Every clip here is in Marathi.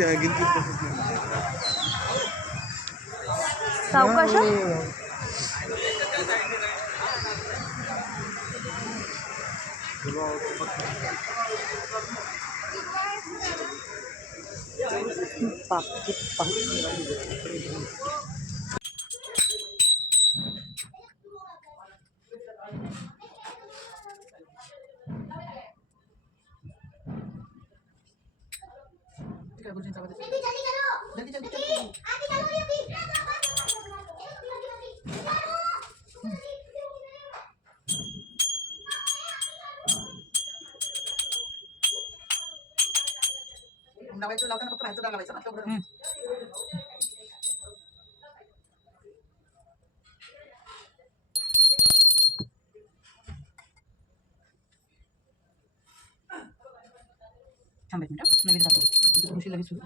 गिनती सावकाश लावायचं लावताना फक्त बाहेरचं दार लावायचं ना तेवढं. थांब एक मिनिट नैवेद्य दाखव खुशी लगेच सुरू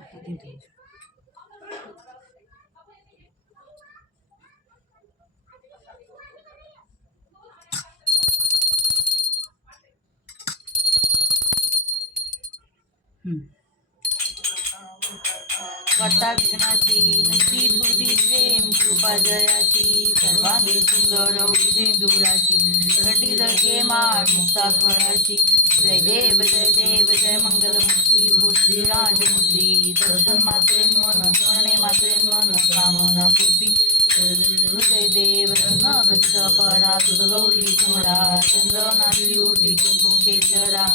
वार्ता विघ्नाची नुसती पूर्वी प्रेम कृपा जयाची सर्वांगी सुंदर औषधे दुराची कटी जळके माळ मुक्ता फळाची जय देव जय मंगलमूर्ती भूषी राजमूर्ती दर्शन मात्रे मन स्मरणे मात्रे मन कामना पूर्ती जय देव रत्न गच्छ परा तुझ गौरी घोडा चंदनाची ओटी कुंकुम केशरा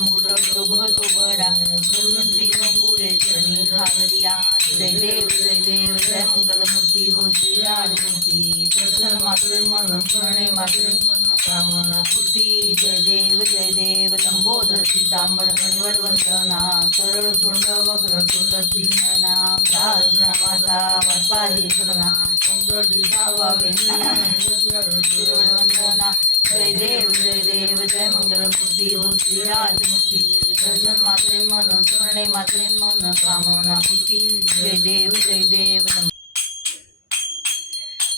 मुकुट शोभतो बडा पुरे चरणी घालरिया जय देव जय मंगलमूर्ती हो श्री राजमूर्ती दर्शन मात्रे मन स्मरणे मात्रे मन कामना पूर्ती जय देव लंबोदर पीतांबर परिवर वंदना सरळ तोंड वक्र तोंड तीनना माता वरपाही सदना वंदना जय देव जय मंगलमूर्ती हो श्री राजमूर्ती दर्शन मात्रे मन स्मरणे मात्रे मन कामना पूर्ती जय देव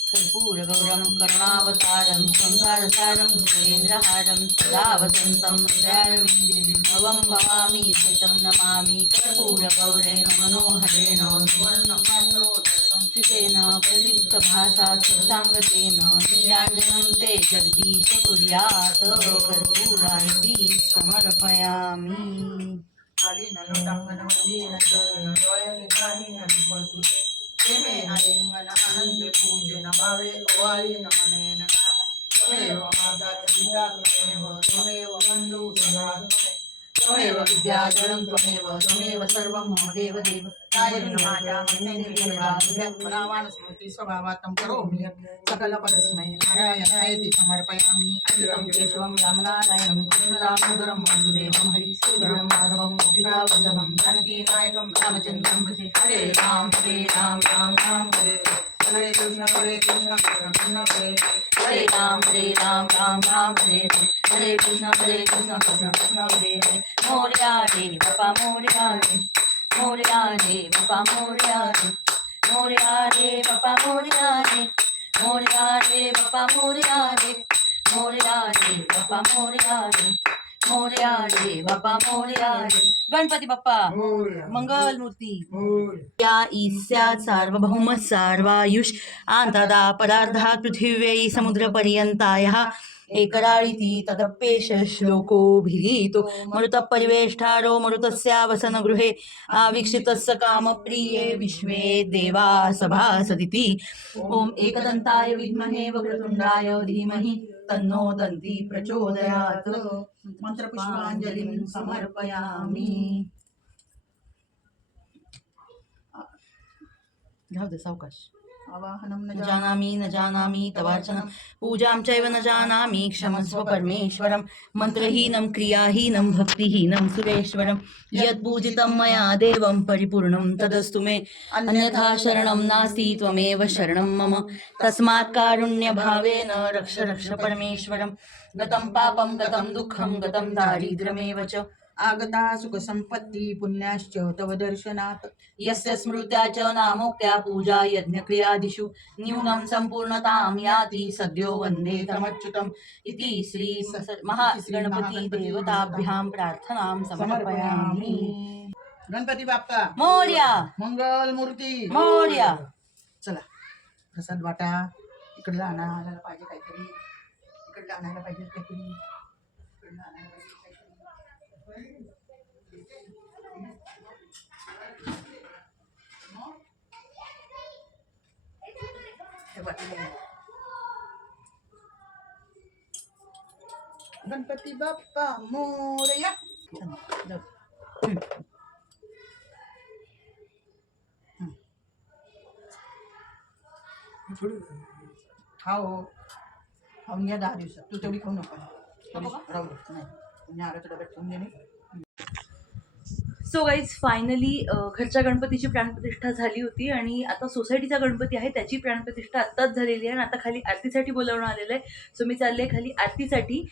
कर्पूरगौरं करुणावतारं संसारसारं भुजेन्द्रहारं सदा वसन्तं हृदयारविन्दे भवं भवामि सहितं नमामि कर्पूरगौरेण मनोहरेण सुवर्णमात्रोदसंस्थितेन प्रदीप्तभासा सुसाङ्गतेन नीराञ्जनं ते जगदीश कुर्यात् कर्पूरारती समर्पयामि कालीन लोटाङ्गनमलिन चरण डोळ्यानिधानीन विभूती प्रेमे आलिंगन आनंदे पूजन भावे ओवाळीन मनेन नाम त्वमेव माता पिता त्वमेव बन्धु त्वमेव विद्याधरं त्वमेव सर्वं मम देव कायेन वाचा मनसेन्द्रियेण वा बुद्ध्यात्मनावान स्मृति स्वभावात्तं करोमि सकलपदस्मै नारायणायति समर्पयामि अच्युतं केशवं रामनारायणं कृष्णदामोदरं वासुदेवं हरिश्रीधरं माधवं गोपिकावल्लभं जानकीनायकं रामचन्द्रं भजे हरे राम राम राम हरे हरे कृष्ण कृष्ण कृष्ण हरे हरे राम राम हरे हरे कृष्ण कृष्ण कृष्ण हरे हरे मोरया रे बाबा मोरया रे मोरया रे बाबा मोरया रे मोरया रे बाबा मोरया रे मोरया रे बाबा मोरया रे मोरया रे बाबा मोरया रे मोरया रे बाबा मोरया रे गणपती बाप्पा मंगल मूर्ती या ईस्या सार्वभौम सार्वायुष आंतदा पदार्था पृथिव्यै समुद्रपर्यंतायः एकराळीति तदप्येष श्लोकोभिरीतो मरुतपरिवेष्टारो मरुतस्यावसनगृहे आवीक्षितस्य कामप्रिये विश्वे देवा सभासदिति ॐ एकदन्ताय विद्महे वक्रतुण्डाय धीमहि तन्नो दन्ती प्रचोदयात् मंत्रपुष्पांजलिं समर्पयामि सावकाश आवाहनं न जानामि तवार्चनं पूजां चैव न जानामि क्षमस्व परमेश्वरं मन्त्रहीनं क्रियाहीनं भक्तिहीनं सुरेश्वरं यत्पूजितं मया देवं परिपूर्णं तदस्तु मे अन्यथा शरणं नास्ति त्वमेव शरणं मम तस्मात् कारुण्यभावेन रक्ष रक्ष परमेश्वरं गतं पापं गतं दुःखं गतं दारिद्र्यमेव च आगता सुखसंपत्ति पुण्याश्च तव दर्शनात् यस्य स्मृत्या च नामोक्त्या पूजा यज्ञक्रियादिषु न्यूनं सम्पूर्णतां याति सद्यो वन्दे तमच्युतम् इति श्री महागणपति देवताभ्यां प्रार्थनां समर्पयामि। गणपती बाप्पा मोरया मंगल मूर्ती मोरया. चला प्रसाद वाटा. इकडलं आणायला पाहिजे काहीतरी, इकडलं आणायला पाहिजे काहीतरी, इकडलं आणायला पाहिजे काहीतरी. हे वाटलं. गणपती बाप्पा मोरया. चला, जाऊ. खाऊ खाऊन घ्या 10 दिवसात. तू तेवढी खाऊ नको. राहू दे. नाही मी आलं तर डब्यात ठेवून दे नाही. सो गाईज फायनली घरच्या गणपतीची प्राणप्रतिष्ठा झाली होती आणि आता सोसायटीचा गणपती आहे त्याची प्राणप्रतिष्ठा आत्ताच झालेली आहे आणि आता खाली आरतीसाठी बोलावणं आलेलं आहे. सो मी चालले खाली आरतीसाठी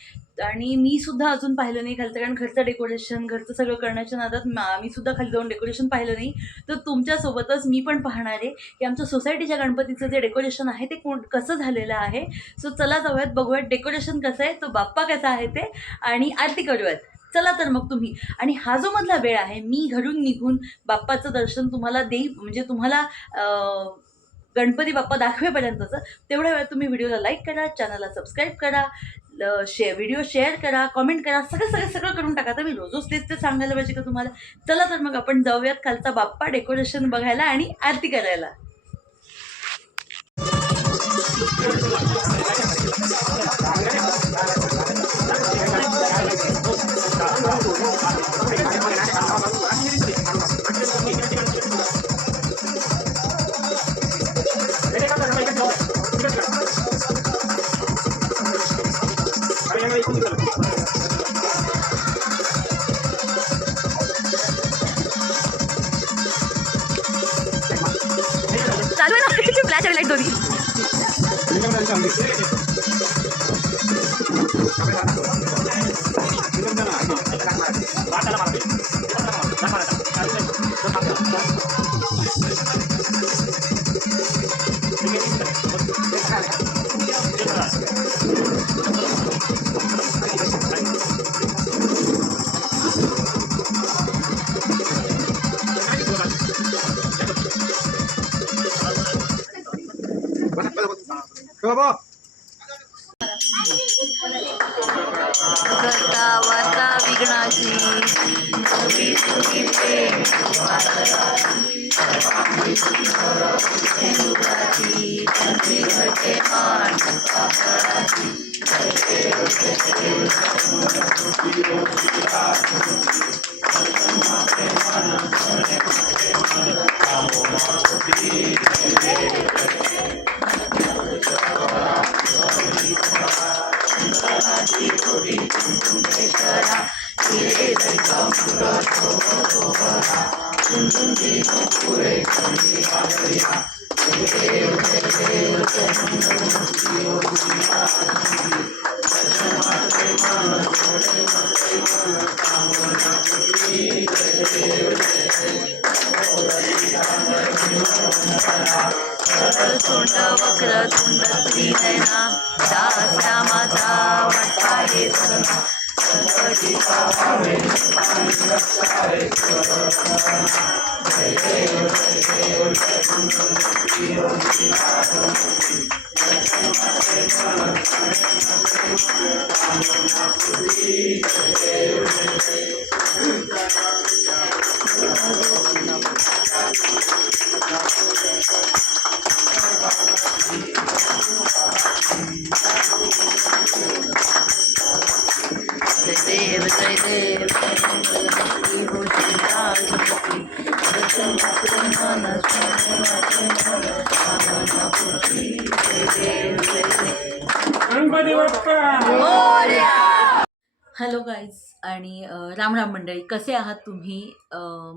आणि मी सुद्धा अजून पाहिलं नाही खालचं, कारण घरचं डेकोरेशन घरचं सगळं करण्याच्या नादात मी सुद्धा खाली जाऊन डेकोरेशन पाहिलं नाही. तर तुमच्यासोबतच मी पण पाहणार आहे की आमच्या सोसायटीच्या गणपतीचं जे डेकोरेशन आहे ते कसं झालेलं आहे. सो चला जाऊयात, बघूयात डेकोरेशन कसं आहे, तो बाप्पा कसा आहे ते, आणि आरती करूयात. चला तर मग तुम्ही. आणि हा जो मधला वेळ आहे मी घरून निघून बाप्पाचं दर्शन तुम्हाला देईल, म्हणजे तुम्हाला गणपती बाप्पा दाखवेपर्यंतचं तेवढ्या वेळात तुम्ही व्हिडिओला लाईक करा, चॅनलला सबस्क्राईब करा, व्हिडिओ शेअर करा, कमेंट करा, सगळं करून टाका. तर मी रोजच ते सांगायला पाहिजे का तुम्हाला. चला तर मग आपण जाऊयात खालचा बाप्पा डेकोरेशन बघायला आणि आरती करायला. चालू आहे ना फ्लॅश लाईट दोन्ही. करता वार्ता विघ्नाची नवी सुखी प्रेम हिंदुराची चंद्री घटे मान तोंड वक्रतुंड त्रिनयना दास रामाचा वाटपा हे संकटी पावावे जय देव जय देव हॅलो गाईज आणि राम राम मंडळी, कसे आहात तुम्ही.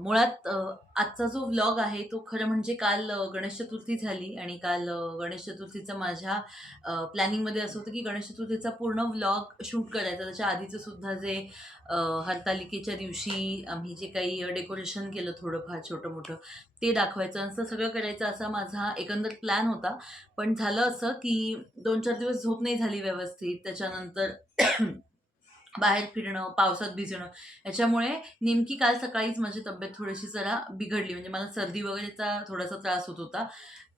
मुळात आजचा जो व्लॉग आहे तो खरं म्हणजे काल गणेश चतुर्थी झाली आणि काल गणेश चतुर्थीचं माझ्या प्लॅनिंगमध्ये असं होतं की गणेश चतुर्थीचा पूर्ण व्लॉग शूट करायचा. त्याच्या आधीचं सुद्धा जे हरतालिकेच्या दिवशी आम्ही जे काही डेकोरेशन केलं थोडंफार छोटं मोठं ते दाखवायचं, असं सगळं करायचं असा माझा एकंदर प्लॅन होता. पण झालं असं की 2-4 दिवस झोप नाही झाली व्यवस्थित. त्याच्यानंतर बाहेर फिरणं, पावसात भिजणं याच्यामुळे नेमकी काल सकाळीच माझी तब्येत थोडीशी जरा बिघडली. म्हणजे मला सर्दी वगैरेचा थोडासा त्रास होत होता.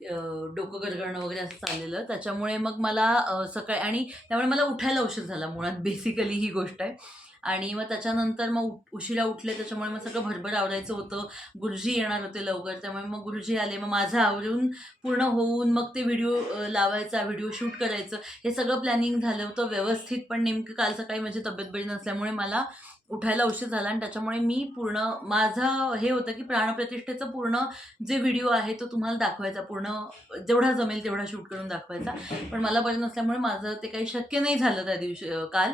डोकं गरगरणं वगैरे असं चाललेलं. त्याच्यामुळे मग मला सकाळी आणि त्यामुळे मला उठायला उशीर झाला मुळात बेसिकली ही गोष्ट आहे. आणि मग त्याच्यानंतर मग उशिरा उठले त्याच्यामुळे मग सगळं भरभर आवरायचं होतं. गुरुजी येणार होते लवकर त्यामुळे मग गुरुजी आले. मग माझं आवरून पूर्ण होऊन मग ते व्हिडिओ लावायचा, व्हिडिओ शूट करायचं हे सगळं प्लॅनिंग झालं होतं व्यवस्थित. पण नेमकं काल सकाळी माझी तब्येत बरी नसल्यामुळे मला उठायला उशीर झाला आणि त्याच्यामुळे मी पूर्ण माझं हे होतं की प्राणप्रतिष्ठेचं पूर्ण जे व्हिडिओ आहे तो तुम्हाला दाखवायचा, पूर्ण जेवढा जमेल तेवढा शूट करून दाखवायचा. पण मला बरं नसल्यामुळे माझं ते काही शक्य नाही झालं त्या दिवशी काल.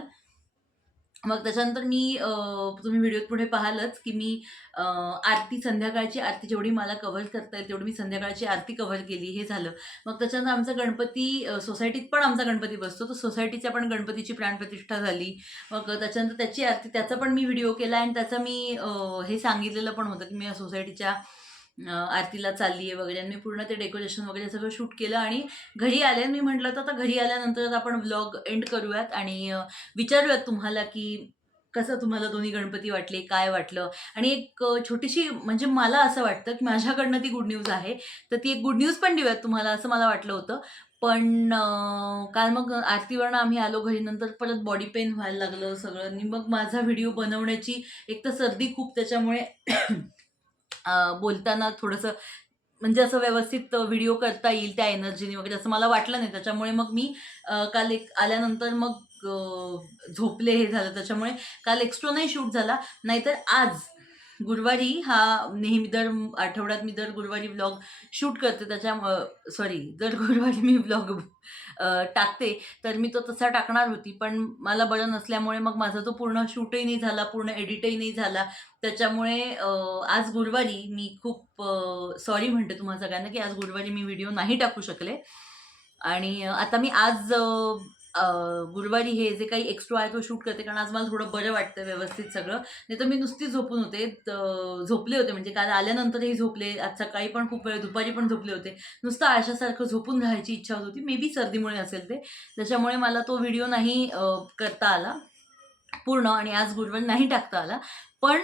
मग त्याच्यानंतर मी तुम्ही व्हिडिओत पुढे पाहालच की मी आरती, संध्याकाळची आरती जेवढी मला कव्हर करता येईल तेवढी मी संध्याकाळची आरती कव्हर केली, हे झालं. मग त्याच्यानंतर आमचा गणपती सोसायटीत पण आमचा गणपती बसतो, तर सोसायटीच्या पण गणपतीची प्राणप्रतिष्ठा झाली. मग त्याच्यानंतर त्याची आरती, त्याचा पण मी व्हिडिओ केला आणि त्याचा मी हे सांगितलेलं पण होतं की मी या सोसायटीच्या आरतीला चालली आहे वगैरे. आणि मी पूर्ण ते डेकोरेशन वगैरे सगळं शूट केलं आणि घरी आले. मी म्हटलं तर आता घरी आल्यानंतर आपण व्लॉग एंड करूयात आणि विचारूयात तुम्हाला की कसं तुम्हाला दोन्ही गणपती वाटले, काय वाटलं. आणि एक छोटीशी म्हणजे मला असं वाटतं की माझ्याकडनं ती गुड न्यूज आहे, तर ती एक गुड न्यूज पण देऊयात तुम्हाला असं मला वाटलं होतं. पण काल मग आरतीवरनं आम्ही आलो घरी, नंतर परत बॉडी पेन व्हायला लागलं सगळं. आणि मग माझा व्हिडिओ बनवण्याची एक तर सर्दी खूप, त्याच्यामुळे बोलताना थोडंसं म्हणजे असं व्यवस्थित व्हिडिओ करता येईल त्या एनर्जीने वगैरे असं मला वाटलं नाही. त्याच्यामुळे मग मी काल एक आल्यानंतर मग झोपले, हे झालं. त्याच्यामुळे काल एक्स्ट्रा नाही शूट झाला. नाहीतर आज गुरुवारी हा नेहमी दर आठवड्यात मी दर गुरुवारी व्लॉग शूट करते, सॉरी दर गुरुवारी मी व्लॉग टाकते, तर मी तो तसा टाकणार होती. पण मला बरं नसल्यामुळे मग माझा तो पूर्ण शूटही नाही झाला, पूर्ण एडिटही नाही झाला. त्याच्यामुळे आज गुरुवारी मी खूप सॉरी म्हणते तुम्हाला सगळ्यांना की आज गुरुवारी मी व्हिडिओ नाही टाकू शकले. आणि आता मी आज गुरुवारी हे जे काही एक्स्ट्रा आहे तो शूट करते, कारण आज मला थोडं बरं वाटतं व्यवस्थित सगळं. नाही तर मी नुसती झोपून होते, झोपले होते म्हणजे काल आल्यानंतरही झोपले, आज सकाळी पण खूप वेळ दुपारी पण झोपले होते. नुसतं आळशासारखं झोपून राहायची इच्छा होत होती. मे बी सर्दीमुळे असेल ते, त्याच्यामुळे मला तो व्हिडिओ नाही करता आला पूर्ण आणि आज गुरुवारी नाही टाकता आला. पण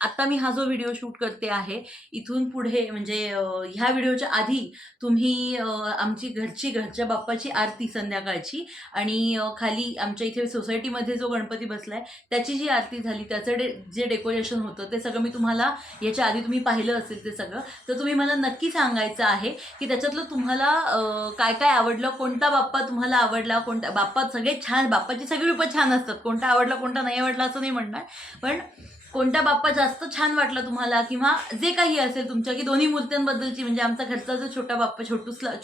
आता मी हा जो व्हिडिओ शूट करते आहे, इथून पुढे म्हणजे ह्या व्हिडिओच्या आधी तुम्ही आमची घरच्या बाप्पाची आरती संध्याकाळची आणि खाली आमच्या इथे सोसायटीमध्ये जो गणपती बसलाय त्याची जी आरती झाली, त्याचं जे डेकोरेशन होतं ते सगळं मी तुम्हाला याच्या आधी तुम्ही पाहिलं असेल ते सगळं. तर तुम्ही मला नक्की सांगायचं आहे की त्याच्यातलं तुम्हाला काय काय आवडलं, कोणता बाप्पा तुम्हाला आवडला, कोणता बाप्पा, सगळे छान, बाप्पाची सगळी रूपं छान असतात, कोणता आवडला कोणता नाही आवडला असं नाही म्हणणार, पण कोणता बाप्पा जास्त छान वाटला तुम्हाला, किंवा जे काही असेल तुमच्या की दोन्ही मूर्त्यांबद्दलची, म्हणजे आमचा घरचा जो छोटा बाप्पा,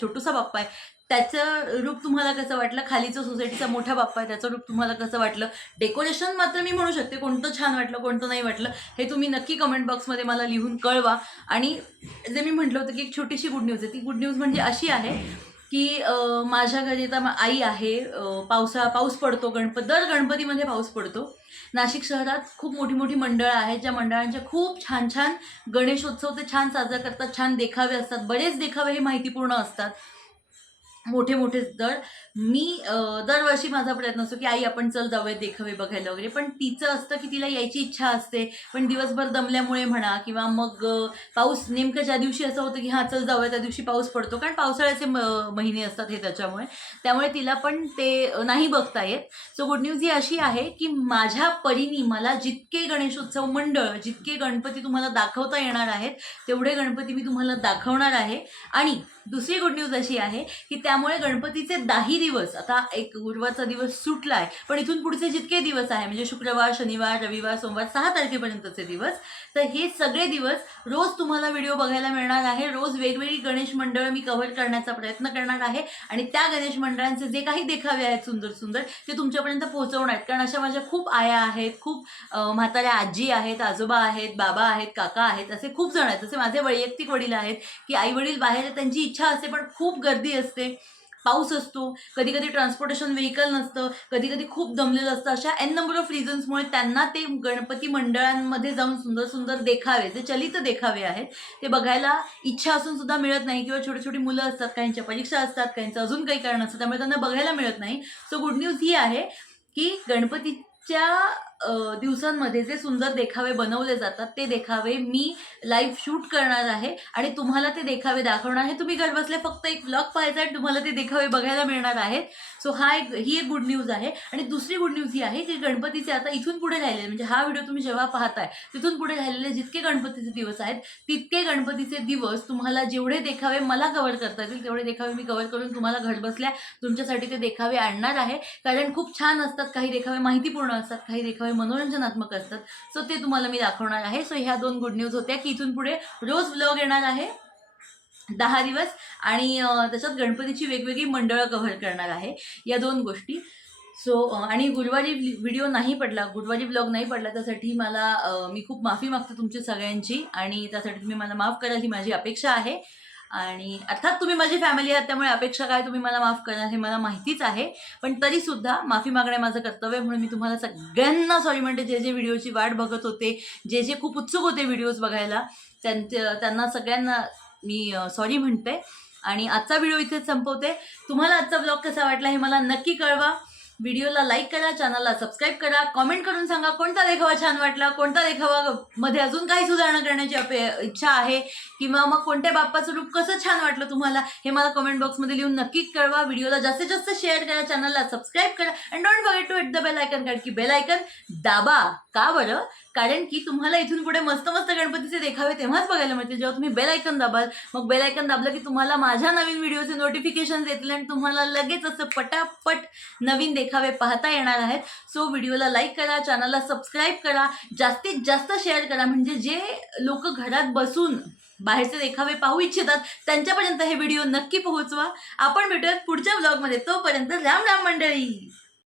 छोटूसा बाप्पा आहे त्याचं रूप तुम्हाला कसं वाटलं, खालीचा सोसायटीचा मोठा बाप्पा आहे त्याचं रूप तुम्हाला कसं वाटलं, डेकोरेशन मात्र मी म्हणू शकते कोणतं छान वाटलं कोणतं नाही वाटलं हे तुम्ही नक्की कमेंट बॉक्समध्ये मला लिहून कळवा. आणि जे मी म्हटलं होतं की एक छोटीशी गुड न्यूज आहे, ती गुड न्यूज म्हणजे अशी आहे की माझ्या घरी आता आई आहे, पाऊस पडतो, दर गणपतीमध्ये पाऊस पडतो. नाशिक शहरात खूप मोठी मोठी मंडळं आहेत, ज्या मंडळांच्या खूप छान छान गणेशोत्सव ते छान साजरा करतात, छान देखावे असतात, बरेच देखावे हे माहितीपूर्ण असतात, मोठे मोठे. मी दरवर्षी माझा प्रयत्न असतो की आई आपण चल जाऊयात देखावे बघायला वगैरे, पण तिचं असतं की तिला यायची इच्छा असते पण दिवसभर दमल्यामुळे म्हणा, किंवा मग पाऊस नेमकं ज्या दिवशी असं होतं की हां चल जाऊया त्या दिवशी पाऊस पडतो, कारण पावसाळ्याचे महिने असतात हे, त्यामुळे तिला पण ते नाही बघता येत. सो गुड न्यूज ही अशी आहे की माझ्या परीने मला जितके गणेशोत्सव मंडळ, जितके गणपती तुम्हाला दाखवता येणार आहेत तेवढे गणपती मी तुम्हाला दाखवणार आहे. आणि दुसरी गुड न्यूज अशी आहे की त्यामुळे गणपतीचे 10 दिवस, आता एक गुरुवारचा दिवस सुटला आहे पण इथून पुढचे जितके दिवस आहे म्हणजे शुक्रवार, शनिवार, रविवार, सोमवार, 6 तारखेपर्यंतचे दिवस, तर हे सगळे दिवस रोज तुम्हाला व्हिडिओ बघायला मिळणार आहे. रोज वेगवेगळी गणेश मंडळं मी कव्हर करण्याचा प्रयत्न करणार आहे आणि त्या गणेश मंडळांचे जे काही देखावे आहेत सुंदर सुंदर ते तुमच्यापर्यंत पोहोचवणार आहेत. कारण अशा माझ्या खूप आया आहेत, खूप म्हाताऱ्या आजी आहेत, आजोबा आहेत, बाबा आहेत, काका आहेत, असे खूप जण आहेत. जसे माझे वैयक्तिक वडील आहेत की आई वडील बाहेर, त्यांची इच्छा असते पण खूप गर्दी असते, पाऊस असतो, कधी कधी ट्रान्सपोर्टेशन व्हेकल नसतं, कधी कधी खूप दमलेलं असतं, अशा एन नंबर ऑफ रिझन्समुळे त्यांना ते गणपती मंडळांमध्ये जाऊन सुंदर सुंदर देखावे, जे चलित देखावे आहेत ते बघायला इच्छा असून सुद्धा मिळत नाही, किंवा छोटी छोटी मुलं असतात, काहींच्या परीक्षा असतात, काहींचं अजून काही कारण असतं, त्यामुळे त्यांना बघायला मिळत नाही. सो गुड न्यूज ही आहे की गणपती दिवसांमध्ये जे सुंदर देखावे बनवले जातात ते देखावे मी लाईव्ह शूट करणार आहे आणि तुम्हाला ते देखावे दाखवणार आहे. तुम्ही घर बसल्या फक्त एक व्लॉग पाहायचा आहे, तुम्हाला ते देखावे बघायला मिळणार आहेत. सो ही एक गुड न्यूज आहे. आणि दुसरी गुड न्यूज ही आहे की गणपतीचे आता इथून पुढे राहिलेले, म्हणजे हा व्हिडिओ तुम्ही जेव्हा पाहताय तिथून पुढे राहिलेले जितके गणपतीचे दिवस आहेत तितके गणपतीचे दिवस तुम्हाला जेवढे देखावे मला कव्हर करता येतील तेवढे देखावे मी कव्हर करून तुम्हाला घर बसल्या तुमच्यासाठी ते देखावे आणणार आहे. कारण खूप छान असतात, काही देखावे माहितीपूर्ण असतात, काही देखावे मनोरंजनात्मक असतात. सो ते तुम्हाला मी दाखवणार आहे. सो ह्या 2 गुड न्यूज होत्या की इथून पुढे रोज व्लॉग येणार आहे 10 दिवस आणि त्याच्यात गणपतीची वेगवेगळी मंडळं कव्हर करणार आहे. या 2 गोष्टी. सो आणि गुरुवारी व्हिडिओ नाही पडला, गुरुवारी व्लॉग नाही पडला, त्यासाठी मी खूप माफी मागते तुमची सगळ्यांची आणि त्यासाठी तुम्ही मला माफ कराल ही माझी अपेक्षा आहे. आणि अर्थात तुम्ही माझी फॅमिली आहात त्यामुळे अपेक्षा काय तुम्ही मला माफ करणार हे मला माहितीच आहे. पण तरीसुद्धा माफी मागणे माझं कर्तव्य म्हणून मी तुम्हाला सगळ्यांना सॉरी म्हणते. जे व्हिडिओची वाट बघत होते, जे खूप उत्सुक होते व्हिडिओज बघायला, त्यांना सगळ्यांना मी सॉरी म्हणते. आणि आजचा व्हिडिओ इथेच संपवते. तुम्हाला आजचा ब्लॉग कसा वाटला हे मला नक्की कळवा. व्हिडिओला लाईक करा, चॅनलला सबस्क्राईब करा, कॉमेंट करून सांगा कोणता देखावा छान वाटला, कोणता देखावामध्ये अजून काही सुधारणा करण्याची इच्छा आहे, किंवा मग कोणत्या बाप्पाचं रूप कसं छान वाटलं तुम्हाला हे मला कमेंट बॉक्समध्ये लिहून नक्की कळवा. व्हिडिओला जास्तीत जास्त शेअर करा, चॅनलला सबस्क्राईब करा and don't forget to hit the bell icon. कारण की बेल आयकन दाबा. का बरं? कारण की तुम्हाला इथून पुढे मस्त मस्त गणपतीचे देखावे तेव्हाच बघायला मिळतील जेव्हा तुम्ही बेल आयकन दाबाल. मग बेल आयकन दाबलं की तुम्हाला माझ्या नवीन व्हिडिओचे नोटिफिकेशन येतील आणि तुम्हाला लगेच असं पटापट नवीन देखावे पाहता येणार आहेत. सो व्हिडिओला लाईक करा, चॅनलला सबस्क्राईब करा, जास्तीत जास्त शेअर करा, म्हणजे जे लोक घरात बसून बाहेरचे देखावे पाहू इच्छितात त्यांच्यापर्यंत हे व्हिडिओ नक्की पोहोचवा. आपण भेटूयात पुढच्या व्लॉगमध्ये. तोपर्यंत राम राम मंडळी.